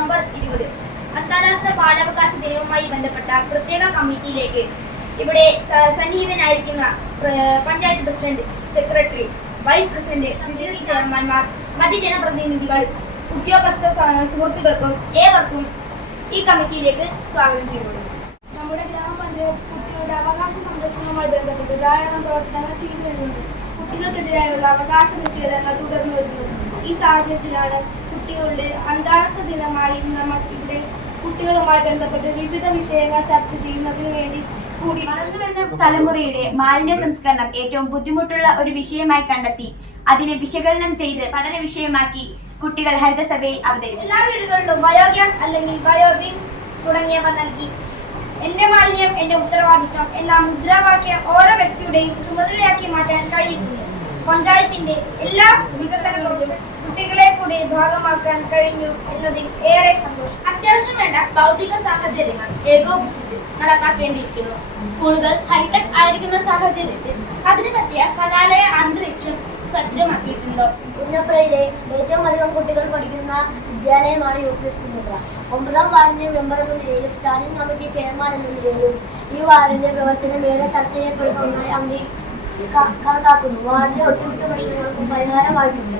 November 20 അന്താരാഷ്ട്ര ബാലാവകാശ ദിനവുമായി ബന്ധപ്പെട്ട പ്രത്യേക കമ്മിറ്റിയിലേക്ക് ഇവിടെ സന്നിഹിതനായിരിക്കുന്ന panchayat president, secretary, vice president, committee ചെയർമാൻമാർ, മറ്റ് ജനപ്രതിനിധികൾ, ഉദ്യോഗസ്ഥ സുഹൃത്തുക്കൾക്കും ഏവർക്കും ഈ കമ്മിറ്റിയിലേക്ക് സ്വാഗതം ചെയ്യുന്നു. നമ്മുടെ ഗ്രാമപഞ്ചായത്ത് കുട്ടികളുടെ അവകാശ സംരക്ഷണവുമായി ബന്ധപ്പെട്ട് ധാരാളം പ്രവർത്തനങ്ങൾ ചെയ്തു വരുന്നുണ്ട്. കുട്ടികൾക്കെതിരായുള്ള അവകാശ നിഷേധങ്ങൾ തുടർന്നു വരുന്നു. ഈ സാഹചര്യത്തിലാണ് കുട്ടികളുടെ അന്താരാഷ്ട്ര ദിനമായി നമ്മൾ ഇവിടെ കുട്ടികളുമായി ബന്ധപ്പെട്ട് വിവിധ വിഷയങ്ങൾ ചർച്ച ചെയ്യുന്നതിന് വേണ്ടി കൂടി. വളർന്നുവരുന്ന തലമുറയുടെ മാലിന്യ സംസ്കരണം ഏറ്റവും ബുദ്ധിമുട്ടുള്ള ഒരു വിഷയമായി കണ്ടെത്തി അതിനെ വിശകലനം ചെയ്ത് പഠന വിഷയമാക്കി കുട്ടികൾ ഹരിതസഭയിൽ അവതരിപ്പിച്ചു. എല്ലാ വീടുകളിലും ബയോഗ്യാസ് അല്ലെങ്കിൽ ബയോബിൻ തുടങ്ങിയവ നൽകി എന്റെ മാലിന്യം എന്റെ ഉത്തരവാദിത്വം എന്ന മുദ്രാവാക്യം ഓരോ വ്യക്തിയുടെയും ചുമതലയാക്കി മാറ്റാൻ കഴിയുന്നു. പഞ്ചായത്തിന്റെ എല്ലാ വികസനങ്ങളിലും കുട്ടികളെ കൂടി ഭാഗമാക്കാൻ കഴിഞ്ഞു എന്നതിൽ ഏറെ സന്തോഷം. അത്യാവശ്യം വേണ്ട ഭൗതിക സാഹചര്യങ്ങൾ ഏകോപിപ്പിച്ച് നടപ്പാക്കേണ്ടിയിരിക്കുന്നു. സ്കൂളുകൾ ഹൈടെക് ആയിരിക്കുന്ന സാഹചര്യത്തിൽ അതിനു പറ്റിയ കലാലയ അന്തരീക്ഷം സജ്ജമാക്കിയിട്ടുണ്ടോ? പുന്നപ്രയിലെ ഏറ്റവും അധികം കുട്ടികൾ പഠിക്കുന്ന വിദ്യാലയമാണ് UPS പുന്നപ്ര. 9ാം വാർഡിന്റെ മെമ്പർ എന്ന നിലയിലും സ്റ്റാൻഡിംഗ് കമ്മിറ്റി ചെയർമാൻ എന്ന നിലയിലും ഈ വാർഡിന്റെ പ്രവർത്തനം ഏറെ ചർച്ച ചെയ്യപ്പെടുന്ന ഒന്നായി കണക്കാക്കുന്നു. വാർഡിലെ ഒട്ടുമിക്ക പ്രശ്നങ്ങൾക്കും പരിഹാരമായിട്ടുണ്ട്.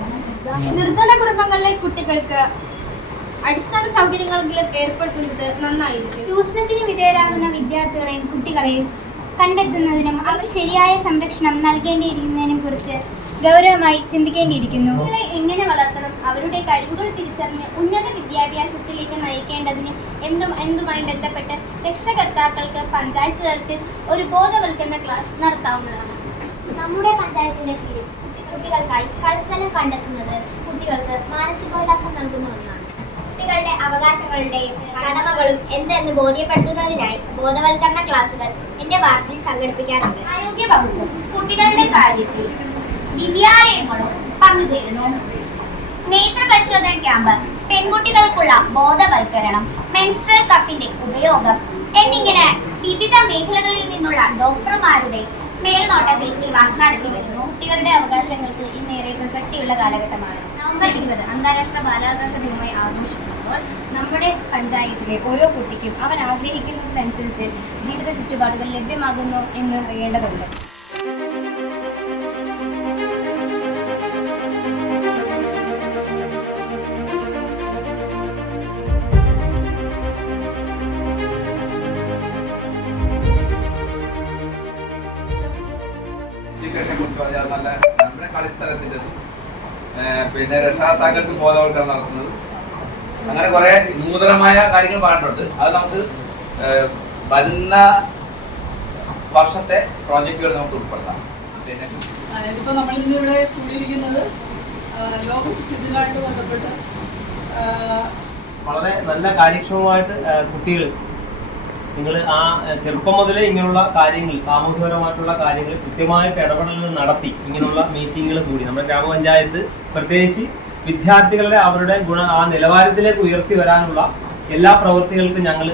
നിർധന കുടുംബങ്ങളിലെ കുട്ടികൾക്ക് അടിസ്ഥാന സൗകര്യങ്ങളെങ്കിലും ഏർപ്പെടുത്തുന്നത് നന്നായിരിക്കും. ചൂഷണത്തിന് വിധേയരാകുന്ന വിദ്യാർത്ഥികളെയും കുട്ടികളെയും കണ്ടെത്തുന്നതിനും അവർ ശരിയായ സംരക്ഷണം നൽകേണ്ടിയിരിക്കുന്നതിനെ കുറിച്ച് ഗൗരവമായി ചിന്തിക്കേണ്ടിയിരിക്കുന്നു. കുട്ടികളെ എങ്ങനെ വളർത്തണം, അവരുടെ കഴിവുകൾ തിരിച്ചറിഞ്ഞ് ഉന്നത വിദ്യാഭ്യാസത്തിലേക്ക് നയിക്കേണ്ടതിന് എന്തുമായി ബന്ധപ്പെട്ട് രക്ഷകർത്താക്കൾക്ക് പഞ്ചായത്ത് തലത്തിൽ ഒരു ബോധവൽക്കരണ ക്ലാസ് നടത്താവുന്നതാണ്. നമ്മുടെ പഞ്ചായത്തിന്റെ കീഴിൽ കുട്ടികൾക്കായി കളിസ്ഥലം കണ്ടെത്തുന്നത് കുട്ടികൾക്ക് മാനസികോല്ലാസം നൽകുന്ന ഒന്നാണ്. കുട്ടികളുടെ അവകാശങ്ങളുടെയും കടമകളും എന്തെന്ന് ബോധ്യപ്പെടുത്തുന്നതിനായി ബോധവൽക്കരണ ക്ലാസുകൾ എന്റെ വാർഡിൽ സംഘടിപ്പിക്കാറുണ്ട്. ആരോഗ്യ വകുപ്പും കുട്ടികളുടെ കാര്യത്തിൽ വിദ്യാലയങ്ങളും പങ്കുചേരുന്നു. നേത്ര പരിശോധന ക്യാമ്പ്, പെൺകുട്ടികൾക്കുള്ള ബോധവൽക്കരണം, മെൻസ്ട്രൽ കപ്പിന്റെ ഉപയോഗം എന്നിങ്ങനെ വിവിധ മേഖലകളിൽ നിന്നുള്ള ഡോക്ടർമാരുടെ മേൽനോട്ടത്തിൽ ഇവ നടത്തി വരുന്നു. കുട്ടികളുടെ അവകാശങ്ങൾക്ക് ഇന്നേറെ പ്രസക്തിയുള്ള കാലഘട്ടമാണ്. നവംബർ 20 അന്താരാഷ്ട്ര ബാലാവകാശ ദിനമായി ആഘോഷിക്കുമ്പോൾ നമ്മുടെ പഞ്ചായത്തിലെ ഓരോ കുട്ടിക്കും അവൻ ആഗ്രഹിക്കുന്നതിനനുസരിച്ച് ജീവിത ചുറ്റുപാടുകൾ ലഭ്യമാകുന്നു എന്ന് അറിയേണ്ടതുണ്ട്. നമ്മുടെ കളിസ്ഥലത്തിൻ്റെ പിന്നെ രക്ഷാകർത്താക്കൾക്ക് ബോധവൽക്കരണം നടത്തുന്നത്, അങ്ങനെ കുറെ നൂതനമായ കാര്യങ്ങൾ പറഞ്ഞിട്ടുണ്ട്. അത് നമുക്ക് വരുന്ന വർഷത്തെ പ്രോജക്റ്റുകൾ നമുക്ക് ഉൾപ്പെടുത്താം. പിന്നെ ഇതിപ്പോൾ നമ്മളിന്ന് ഇവിടെ കൂടിയിരിക്കുന്നത് ലോക ശിശുദിനമായിട്ട് ബന്ധപ്പെട്ട് വളരെ നല്ല കാര്യക്ഷമമായിട്ട് കുട്ടികൾ നിങ്ങൾ ആ ചെറുപ്പം മുതലേ ഇങ്ങനെയുള്ള കാര്യങ്ങൾ, സാമൂഹികപരമായിട്ടുള്ള കാര്യങ്ങൾ കൃത്യമായിട്ട് ഇടപെടലുകൾ നടത്തി ഇങ്ങനെയുള്ള മീറ്റിങ്ങുകൾ കൂടി നമ്മുടെ ഗ്രാമപഞ്ചായത്ത് പ്രത്യേകിച്ച് വിദ്യാർത്ഥികളുടെ അവരുടെ ആ നിലവാരത്തിലേക്ക് ഉയർത്തി വരാനുള്ള എല്ലാ പ്രവൃത്തികൾക്കും ഞങ്ങൾ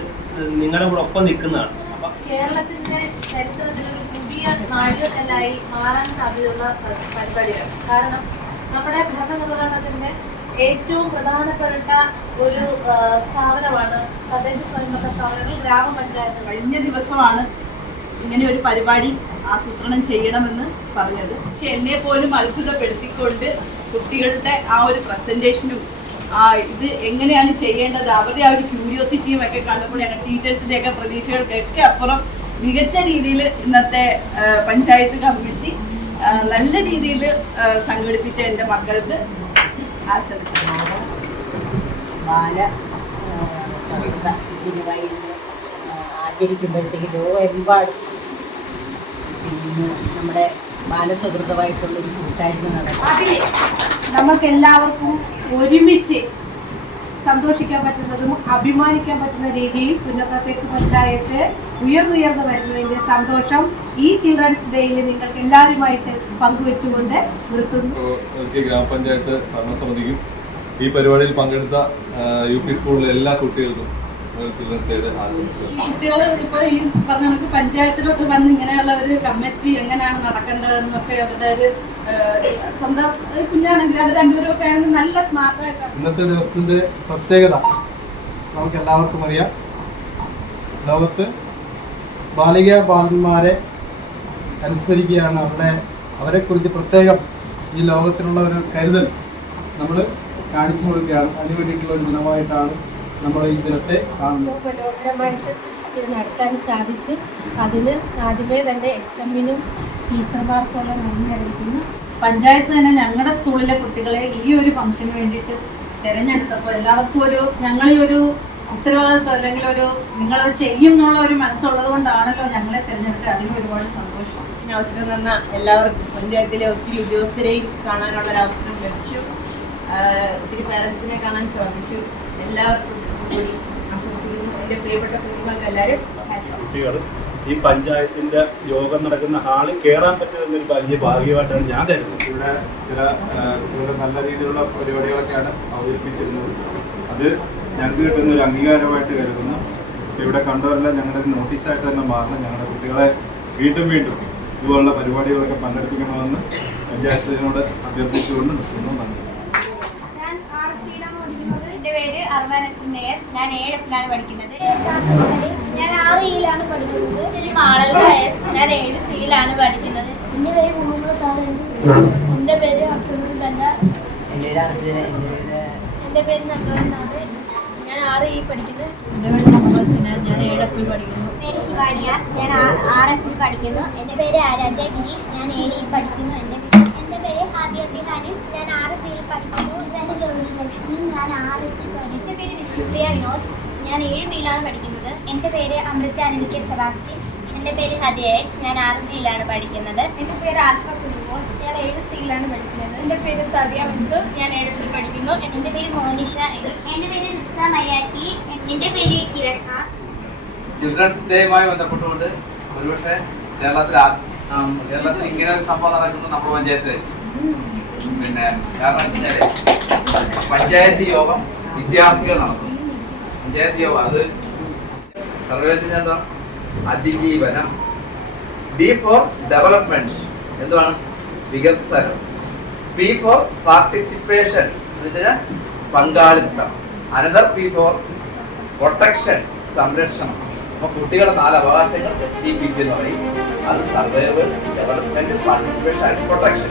നിങ്ങളുടെ കൂടെ ഒപ്പം നിൽക്കുന്നതാണ്. അപ്പം കേരളത്തിന്റെ ചരിത്രത്തിൽ ഒരു പുതിയ നാഴികക്കല്ലായി മാറാൻ സാധ്യതയുള്ള പരിപാടിയാണ്. കാരണം നമ്മുടെ ഭരണനിർവഹണത്തിന്റെ ഏറ്റവും പ്രധാനപ്പെട്ട ഒരു സ്ഥാപനമാണ് തദ്ദേശ സ്വയംഭരണ സ്ഥാപനങ്ങൾ, ഗ്രാമപഞ്ചായത്ത്. കഴിഞ്ഞ ദിവസമാണ് ഇങ്ങനെ ഒരു പരിപാടി ആസൂത്രണം ചെയ്യണമെന്ന് പറഞ്ഞത്. പക്ഷെ എന്നെ പോലും അത്ഭുതപ്പെടുത്തിക്കൊണ്ട് കുട്ടികളുടെ ആ ഒരു പ്രസന്റേഷനും ഇത് എങ്ങനെയാണ് ചെയ്യേണ്ടത്, അവരുടെ ആ ഒരു ക്യൂരിയോസിറ്റിയും ഒക്കെ കണ്ടപ്പോൾ ഞങ്ങൾ ടീച്ചേഴ്സിൻ്റെ ഒക്കെ പ്രതീക്ഷകൾക്കൊക്കെ അപ്പുറം മികച്ച രീതിയിൽ ഇന്നത്തെ പഞ്ചായത്ത് കമ്മിറ്റി നല്ല രീതിയിൽ സംഘടിപ്പിച്ച എൻ്റെ മക്കൾക്ക് ആശംസിക്കുന്നു. ബാല ദിനമായി ആചരിക്കുമ്പോഴത്തേക്ക് ലോകമെമ്പാടും പിന്നെ നമ്മുടെ ബാലസൗഹൃദമായിട്ടുള്ളൊരു കൂട്ടായ്മ നടക്കും. അതിൽ നമ്മൾക്ക് എല്ലാവർക്കും ഒരുമിച്ച് സന്തോഷിക്കാൻ പറ്റുന്നതും അഭിമാനിക്കാൻ പറ്റുന്ന രീതിയിൽ പുന്നപ്രത്തേക്ക് പഞ്ചായത്ത് ഉയർന്നുയർന്നു വരുന്നതിൻ്റെ സന്തോഷം ഈ ചിൽഡ്രൻസ് ഡേയിൽ നിങ്ങൾക്ക് എല്ലാവരുമായിട്ട് പങ്കുവെച്ചുകൊണ്ട് നിർത്തുന്നു. ഗ്രാമപഞ്ചായത്ത് ഭരണസമിതിക്കും ഈ പരിപാടിയിൽ പങ്കെടുത്ത UP സ്കൂളിലെ എല്ലാ കുട്ടികൾക്കും ചിൽഡ്രൻസ് ഡേയുടെ ആശംസകൾ. കുട്ടികൾ ഇപ്പോൾ ഈ പറഞ്ഞ കണക്ക് പഞ്ചായത്തിലോട്ട് വന്ന് ഇങ്ങനെയുള്ള ഒരു കമ്മിറ്റി എങ്ങനെയാണ് നടക്കേണ്ടതെന്നൊക്കെ അവരുടെ ഒരു സ്വന്തം കുഞ്ഞാണെങ്കിൽ അവർ രണ്ടുപേരും ഒക്കെ ആണെങ്കിൽ നല്ല സ്മാർട്ടായിട്ട്. ഇന്നത്തെ ദിവസത്തിന്റെ പ്രത്യേകത നമുക്കെല്ലാവർക്കും അറിയാം, ലോകത്ത് ബാലികാബാലന്മാരെ അനുസ്മരിക്കുകയാണ്. അവരെക്കുറിച്ച് പ്രത്യേകം ഈ ലോകത്തിനുള്ള ഒരു കരുതൽ നമ്മൾ കാണിച്ചു കൊടുക്കുകയാണ്. അതിനു വേണ്ടിയിട്ടുള്ള ഒരു ദിനമായിട്ടാണ് നമ്മൾ ഈ ദിനത്തെ കാണുന്നത്. മനോഹരമായിട്ട് ഇത് നടത്താൻ സാധിച്ചു. അതിന് ആദ്യമേ തന്നെ HM-നും ടീച്ചർമാർക്കുള്ള നന്ദി അറിയിക്കുന്നു. പഞ്ചായത്ത് തന്നെ ഞങ്ങളുടെ സ്കൂളിലെ കുട്ടികളെ ഈ ഒരു ഫംഗ്ഷന് വേണ്ടിയിട്ട് തിരഞ്ഞെടുത്തപ്പോൾ എല്ലാവർക്കും ഞങ്ങളിലൊരു ഉത്തരവാദിത്വം അല്ലെങ്കിൽ നിങ്ങളത് ചെയ്യും എന്നുള്ള ഒരു മനസ്സുള്ളത് കൊണ്ടാണല്ലോ ഞങ്ങളെ തിരഞ്ഞെടുക്കുക. അതിന് ഒരുപാട് സന്തോഷം. ഈ അവസരം തന്ന എല്ലാവർക്കും, പഞ്ചായത്തിലെ ഒത്തിരി ഉദ്യോഗസ്ഥരെയും കാണാനുള്ള ഒരു അവസരം ലഭിച്ചു. ഒത്തിരി പാരൻസിനെ കാണാൻ സാധിച്ചു. എല്ലാവർക്കും കൂടി ആശംസിക്കുന്നു. എൻ്റെ പ്രിയപ്പെട്ട കുഞ്ഞുങ്ങൾക്ക് എല്ലാവരും കുട്ടികൾ ഈ പഞ്ചായത്തിൻ്റെ യോഗം നടക്കുന്ന ഹാളിൽ കയറാൻ പറ്റുന്നൊരു വലിയ ഭാഗ്യമായിട്ടാണ് ഞാൻ കരുതുന്നത്. ഇവിടെ ചില കുട്ടികളുടെ നല്ല രീതിയിലുള്ള പരിപാടികളൊക്കെയാണ് അവതരിപ്പിച്ചിരുന്നത്. അത് ഞങ്ങൾക്ക് കിട്ടുന്ന ഒരു അംഗീകാരമായിട്ട് കരുതുന്നു. ഇവിടെ കണ്ടവരെല്ലാം ഞങ്ങളുടെ ഒരു നോട്ടീസായിട്ട് തന്നെ മാറണം. ഞങ്ങളുടെ കുട്ടികളെ വീണ്ടും ഇതുപോലുള്ള പരിപാടികളൊക്കെ പങ്കെടുപ്പിക്കണമെന്ന് പഞ്ചായത്തിനോട് അഭ്യർത്ഥിച്ചുകൊണ്ട് നിർത്തുന്നു. നന്ദി. എൻ്റെ പേര് അർവാൻ NS. ഞാൻ 7F-ലാണ് പഠിക്കുന്നത്. ഞാൻ 6E-ലാണ് പഠിക്കുന്നത്. ഞാൻ 7C-ലാണ് പഠിക്കുന്നത്. എൻ്റെ പേര് മുഹമ്മദ് സാറേന്ദ്. എൻ്റെ പേര് അസുഖ ബന്ന. എൻ്റെ പേര് നന്ദനാഥ്. ഞാൻ 6E പഠിക്കുന്നു. എൻ്റെ പേര് മുഹമ്മദ് സിനാൻ. ഞാൻ 7F-ൽ പഠിക്കുന്നു. പേര് ശിവാനിയ. ഞാൻ 6F-ൽ പഠിക്കുന്നു. എൻ്റെ പേര് ആരാധ്യ ഗിരീഷ്. ഞാൻ 7E പഠിക്കുന്നു. എൻ്റെ പേര് ഹാദിയ ഹാരിസ്. ഞാൻ 6G-ൽ പഠിക്കുന്നു. എൻ്റെ ഗൗരി ലക്ഷ്മി. ഞാൻ 6H പഠിക്കുന്നു. എൻ്റെ പേര് വിഷ്ണുപ്രിയ വിനോദ്. ഞാൻ 7B-ലാണ് പഠിക്കുന്നത്. എൻ്റെ പേര് അമൃത അനിലിക്ക സെബാസ്റ്റ്യൻ. എൻ്റെ പേര് ഹദിയ H. ഞാൻ 6G-ലാണ് പഠിക്കുന്നത്. എൻ്റെ പേര് ആൽഫ കുലുമോൻ. ഞാൻ 7C-ലാണ് പഠിക്കുന്നത്. എൻ്റെ പേര് സദിയ മൻസൂർ. ഞാൻ 7F-ൽ പഠിക്കുന്നു. എൻ്റെ പേര് മോനിഷ. എൻ്റെ പേര് നിസ മര്യാദി. എൻ്റെ പേര് കിരൺ. ചിൽഡ്രൻസ് ഡേയുമായി ബന്ധപ്പെട്ടുകൊണ്ട് ഒരുപക്ഷെ കേരളത്തിൽ ഇങ്ങനെ ഒരു സംഭവം നടക്കുന്നത് നമ്മുടെ പഞ്ചായത്തിലായിരിക്കും. കാരണം വെച്ച് കഴിഞ്ഞാല് പഞ്ചായത്ത് യോഗം വിദ്യാർത്ഥികൾ നടത്തുന്നു. പഞ്ചായത്ത് യോഗം അത് എന്താ അതിജീവനം. D for ഡെവലപ്മെന്റ്, എന്താണ് വികസനം. P for പാർട്ടിസിപ്പേഷൻ, എന്ന് വെച്ചാൽ പങ്കാളിത്തം. അനദർ P for പ്രൊട്ടക്ഷൻ, സംരക്ഷണം. അപ്പോൾ കുട്ടികളുടെ 4 അവകാശങ്ങൾ SDPP എന്ന് പറയും. അത് survival, development, participation and protection.